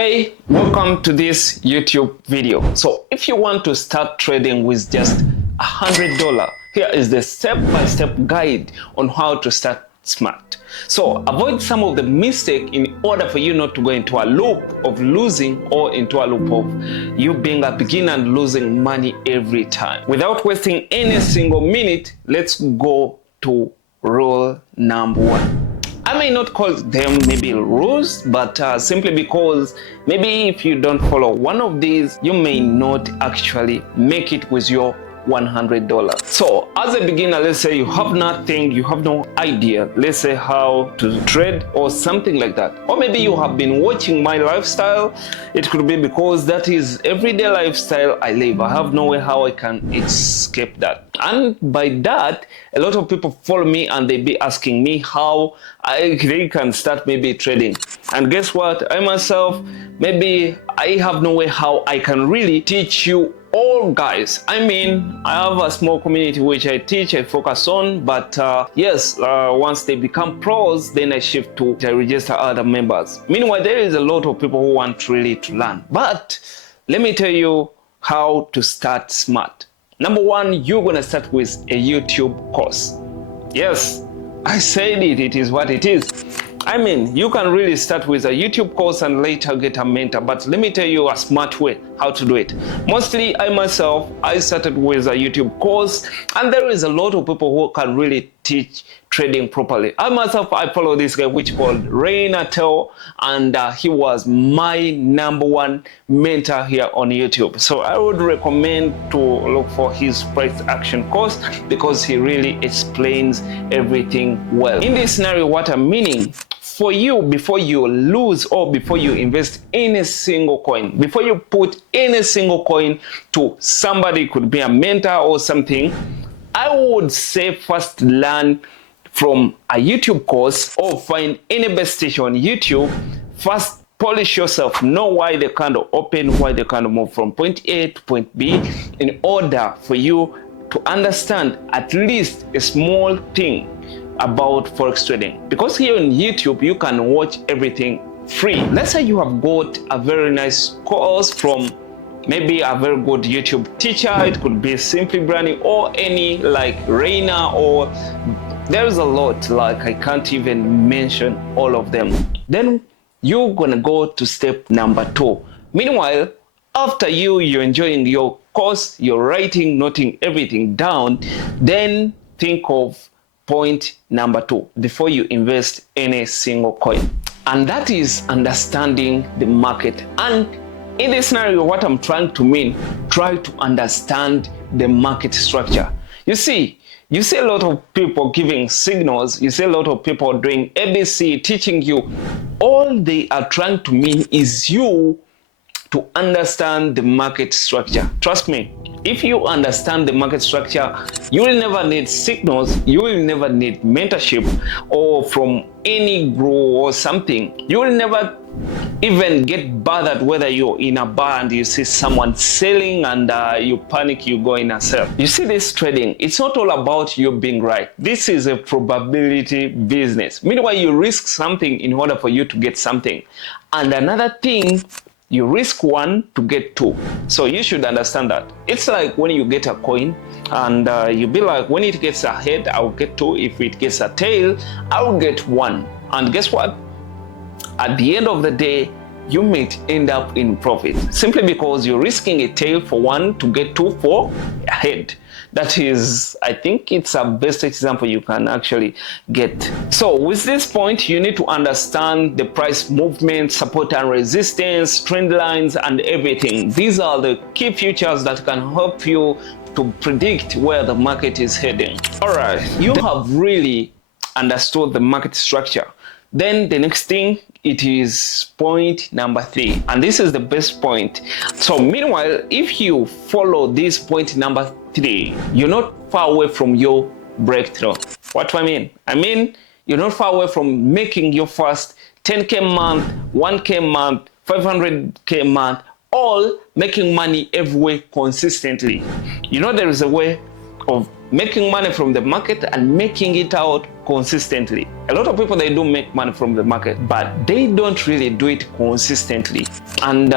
Hey, welcome to this YouTube video. So if you want to start trading with just $100, here is the step-by-step guide on how to start smart. So avoid some of the mistakes in order for you not to go into a loop of losing or into a loop of you being a beginner and losing money every time. Without wasting any single minute, let's go to rule number one. I may not call them maybe rules, but simply because maybe if you don't follow one of these, you may not actually make it with your $100. So as a beginner, let's say you have nothing, you have no idea, let's say how to trade or something like that. Or maybe you have been watching my lifestyle. It could be because that is everyday lifestyle I live. I have no way how I can escape that. And by that, a lot of people follow me and they be asking me how they can start maybe trading. And guess what? I myself, maybe I have no way how I can really teach you all guys. I mean, I have a small community which I teach, I focus on, but once they become pros, then I shift to register other members. Meanwhile, there is a lot of people who want really to learn. But let me tell you how to start smart. Number one, you're gonna start with a YouTube course. Yes, I said it, it is what it is. I mean, you can really start with a YouTube course and later get a mentor, but let me tell you a smart way how to do it. Mostly I myself, I started with a YouTube course, and there is a lot of people who can really teach trading properly. I myself, I follow this guy which called Recomended, and he was my number one mentor here on YouTube. So I would recommend to look for his price action course because he really explains everything well. In this scenario, what I'm meaning, for you, before you lose or before you invest any single coin, before you put any single coin to somebody, could be a mentor or something, I would say first learn from a YouTube course or find any best station on YouTube. First polish yourself, know why they candle open, why they candle move from point A to point B, in order for you to understand at least a small thing about forex trading. Because here on YouTube you can watch everything free. Let's say you have got a very nice course from maybe a very good YouTube teacher. It could be Simply Branding or any like Reina, or there's a lot, like I can't even mention all of them. Then you're gonna go to step number two. Meanwhile, after you're enjoying your course, you're writing, noting everything down, then think of point number two before you invest any single coin, and that is understanding the market. And in this scenario, what I'm trying to mean, try to understand the market structure. You see a lot of people giving signals, you see a lot of people doing ABC, teaching you. All they are trying to mean is you to understand the market structure. Trust me, if you understand the market structure, you will never need signals, you will never need mentorship or from any guru or something. You will never even get bothered whether you're in a bar and you see someone selling and you panic, you go in and sell. You see, this trading, it's not all about you being right. This is a probability business. Meanwhile, you risk something in order for you to get something. And another thing, you risk one to get two. So you should understand that. It's like when you get a coin and you be like, when it gets a head, I'll get two. If it gets a tail, I'll get one. And guess what? At the end of the day, you might end up in profit simply because you're risking a tail for one to get two for a head. That is, I think it's a best example you can actually get. So with this point, you need to understand the price movement, support and resistance, trend lines, and everything. These are the key features that can help you to predict where the market is heading. All right, you have really understood the market structure. Then the next thing, it is point number three, and this is the best point. So meanwhile, if you follow this point number three, you're not far away from your breakthrough. What do I mean? I mean, you're not far away from making your first 10K month, 1K month, 500K month, all making money every way consistently. You know, there is a way of making money from the market and making it out consistently. A lot of people, they do make money from the market, but they don't really do it consistently. And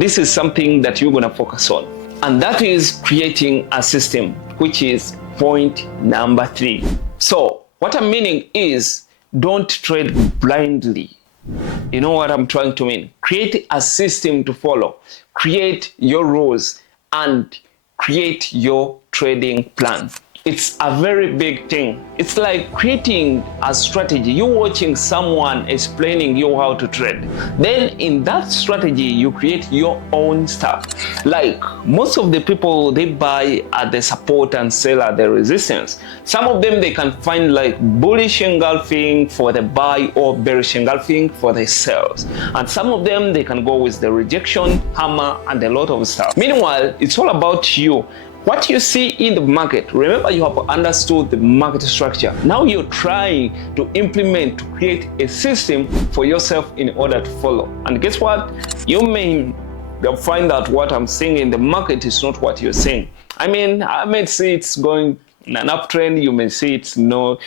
this is something that you're gonna focus on. And that is creating a system, which is point number 3. So what I'm meaning is, don't trade blindly. You know what I'm trying to mean? Create a system to follow. Create your rules and create your trading plan. It's a very big thing. It's like creating a strategy. You're watching someone explaining you how to trade. Then in that strategy, you create your own stuff. Like most of the people, they buy at the support and sell at the resistance. Some of them, they can find like bullish engulfing for the buy or bearish engulfing for the sells. And some of them, they can go with the rejection, hammer, and a lot of stuff. Meanwhile, it's all about you. What you see in the market, remember you have understood the market structure. Now you're trying to implement, to create a system for yourself in order to follow. And guess what? You may find that what I'm saying in the market is not what you're saying. I mean, I may see it's going in an uptrend, you may see it's no,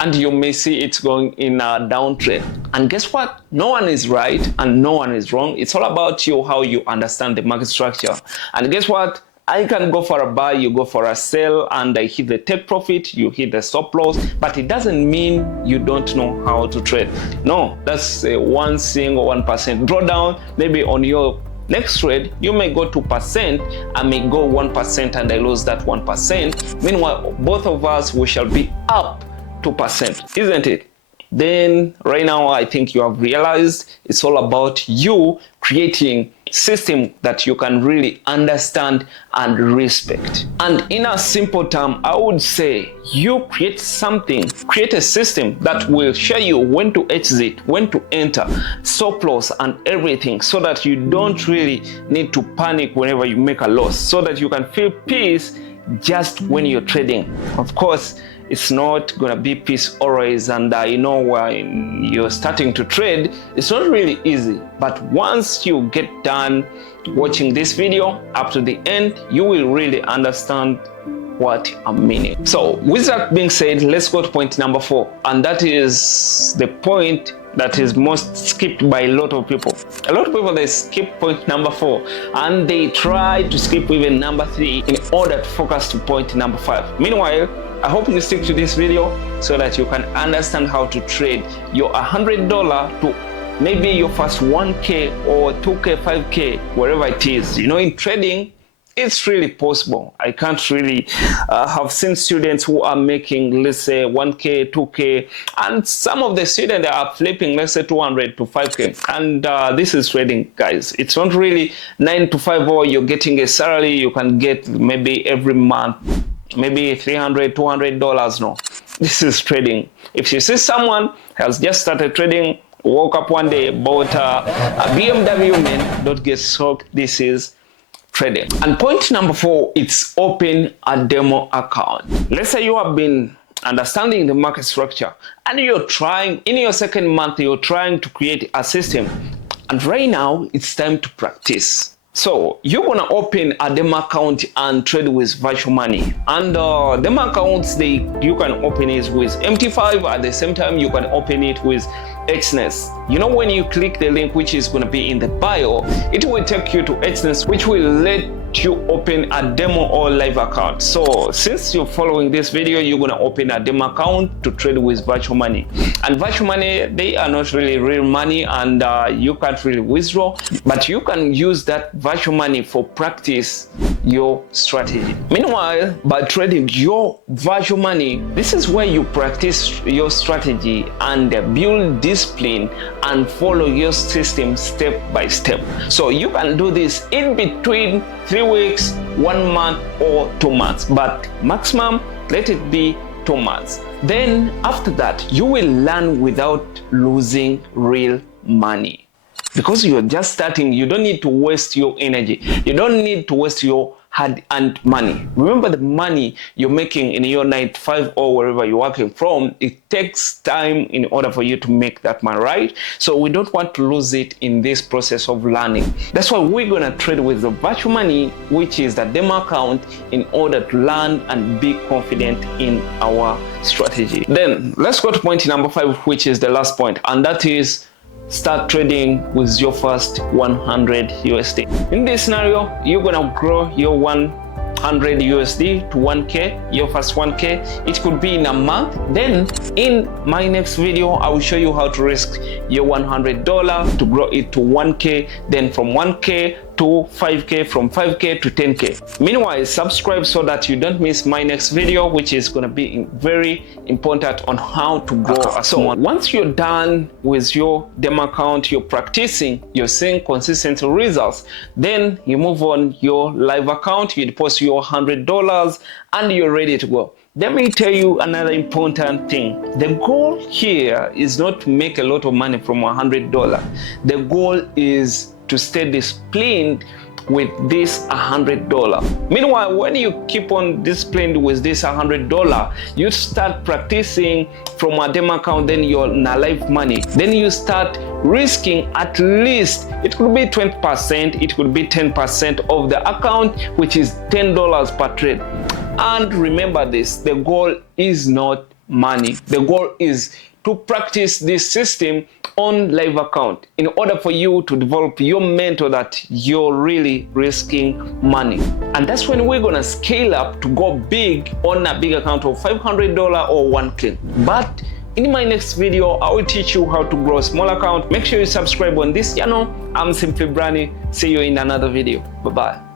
and you may see it's going in a downtrend. And guess what? No one is right and no one is wrong. It's all about you, how you understand the market structure. And guess what? I can go for a buy, you go for a sell, and I hit the take profit, you hit the stop loss, but it doesn't mean you don't know how to trade. No, that's one single 1% drawdown. Maybe on your next trade, you may go 2%, I may go 1%, and I lose that 1%. Meanwhile, both of us, we shall be up 2%, isn't it? Then right now, I think you have realized it's all about you creating system that you can really understand and respect. And in a simple term, I would say you create something, create a system that will show you when to exit, when to enter, stop loss and everything, so that you don't really need to panic whenever you make a loss, so that you can feel peace just when you're trading. Of course, it's not gonna be peace always, and you know, when you're starting to trade, it's not really easy. But once you get done watching this video up to the end, you will really understand what I'm meaning. So with that being said, let's go to point number 4, and that is the point that is most skipped by a lot of people. A lot of people, they skip point number 4 and they try to skip even number 3 in order to focus to point number 5. Meanwhile, I hope you stick to this video so that you can understand how to trade your $100 to maybe your first 1K or 2K, 5K, wherever it is. You know, in trading, it's really possible. I can't really have seen students who are making, let's say, 1K, 2K, and some of the students are flipping, let's say, 200 to 5K. And this is trading, guys. It's not really 9 to 5 or you're getting a salary you can get maybe every month, maybe $300, $200. No, this is trading. If you see someone has just started trading, woke up one day, bought a BMW, man, don't get shocked. This is trading. And point number 4, it's open a demo account. Let's say you have been understanding the market structure and you're trying, in your second month, you're trying to create a system. And right now, it's time to practice. So you're gonna open a demo account and trade with virtual money. And demo accounts, you can open it with MT5. At the same time, you can open it with Exness. You know, when you click the link which is going to be in the bio, it will take you to Exness, which will let you open a demo or live account. So since you're following this video, you're going to open a demo account to trade with virtual money. And virtual money, they are not really real money, and you can't really withdraw, but you can use that virtual money for practice your strategy. Meanwhile, by trading your virtual money, this is where you practice your strategy and build discipline and follow your system step by step. So you can do this in between 3 weeks, 1 month, or 2 months, but maximum let it be 2 months. Then after that, you will learn without losing real money. Because you're just starting, you don't need to waste your energy. You don't need to waste your hard-earned money. Remember, the money you're making in your 9 to 5 or wherever you're working from, it takes time in order for you to make that money, right? So we don't want to lose it in this process of learning. That's why we're gonna trade with the virtual money, which is the demo account, in order to learn and be confident in our strategy. Then let's go to point number 5, which is the last point, and that is start trading with your first 100 USD. In this scenario, you're gonna grow your 100 USD to 1K, your first 1K. It could be in a month. Then in my next video, I will show you how to risk your $100 to grow it to 1K, then from 1K to 5K, from 5K to 10K. Meanwhile, subscribe so that you don't miss my next video, which is going to be very important on how to grow a small. Once you're done with your demo account, you're practicing, you're seeing consistent results, then you move on your live account, you deposit your $100 and you're ready to go. Let me tell you another important thing. The goal here is not to make a lot of money from $100. The goal is to stay disciplined with this $100. Meanwhile, when you keep on disciplined with this $100, you start practicing from a demo account, then you're in a live money. Then you start risking at least, it could be 20%, it could be 10% of the account, which is $10 per trade. And remember this, the goal is not money. The goal is to practice this system on live account in order for you to develop your mentor that you're really risking money. And that's when we're gonna scale up to go big on a big account of $500 or 1K. But in my next video, I will teach you how to grow a small account. Make sure you subscribe on this channel. I'm Simply Brani. See you in another video. Bye-bye.